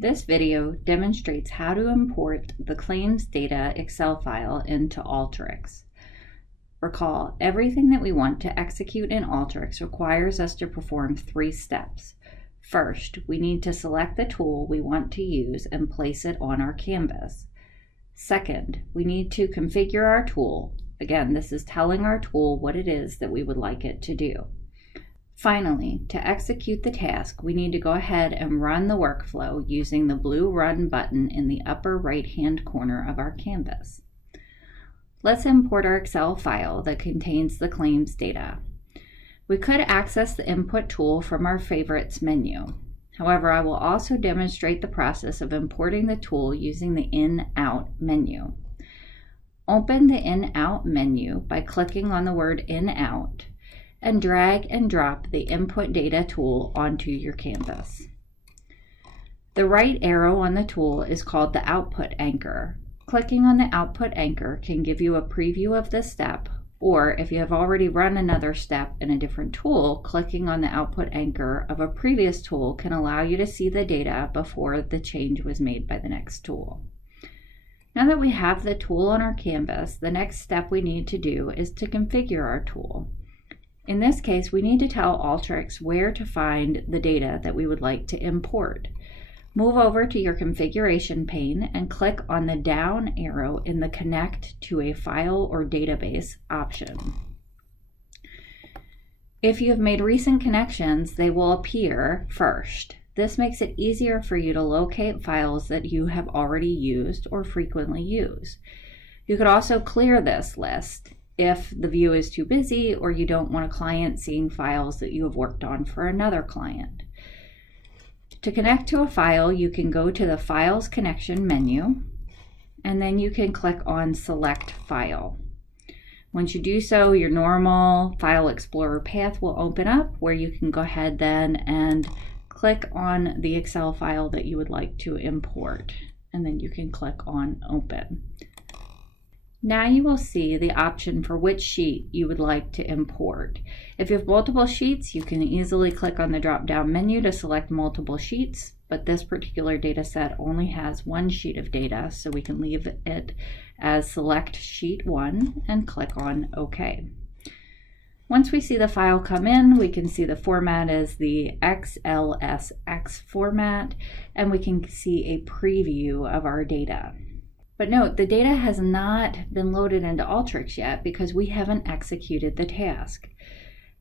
This video demonstrates how to import the claims data Excel file into Alteryx. Recall, everything that we want to execute in Alteryx requires us to perform 3 steps. First, we need to select the tool we want to use and place it on our canvas. Second, we need to configure our tool. Again, this is telling our tool what it is that we would like it to do. Finally, to execute the task, we need to go ahead and run the workflow using the blue Run button in the upper right-hand corner of our canvas. Let's import our Excel file that contains the claims data. We could access the Input tool from our Favorites menu. However, I will also demonstrate the process of importing the tool using the In-Out menu. Open the In-Out menu by clicking on the word In-Out, and drag and drop the Input Data tool onto your canvas. The right arrow on the tool is called the Output Anchor. Clicking on the Output Anchor can give you a preview of the step, or if you have already run another step in a different tool, clicking on the Output Anchor of a previous tool can allow you to see the data before the change was made by the next tool. Now that we have the tool on our canvas, the next step we need to do is to configure our tool. In this case, we need to tell Alteryx where to find the data that we would like to import. Move over to your configuration pane and click on the down arrow in the Connect to a File or Database option. If you have made recent connections, they will appear first. This makes it easier for you to locate files that you have already used or frequently use. You could also clear this list if the view is too busy or you don't want a client seeing files that you have worked on for another client. To connect to a file, you can go to the Files Connection menu, and then you can click on Select File. Once you do so, your normal File Explorer path will open up where you can go ahead then and click on the Excel file that you would like to import, and then you can click on Open. Now you will see the option for which sheet you would like to import. If you have multiple sheets, you can easily click on the drop-down menu to select multiple sheets, but this particular data set only has one sheet of data, so we can leave it as Select Sheet 1 and click on OK. Once we see the file come in, we can see the format is the XLSX format, and we can see a preview of our data. But note, the data has not been loaded into Alteryx yet because we haven't executed the task.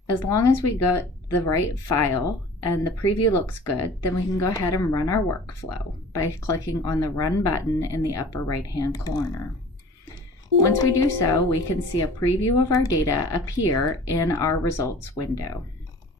As long as we got the right file and the preview looks good, then we can go ahead and run our workflow by clicking on the Run button in the upper right-hand corner. Once we do so, we can see a preview of our data appear in our results window.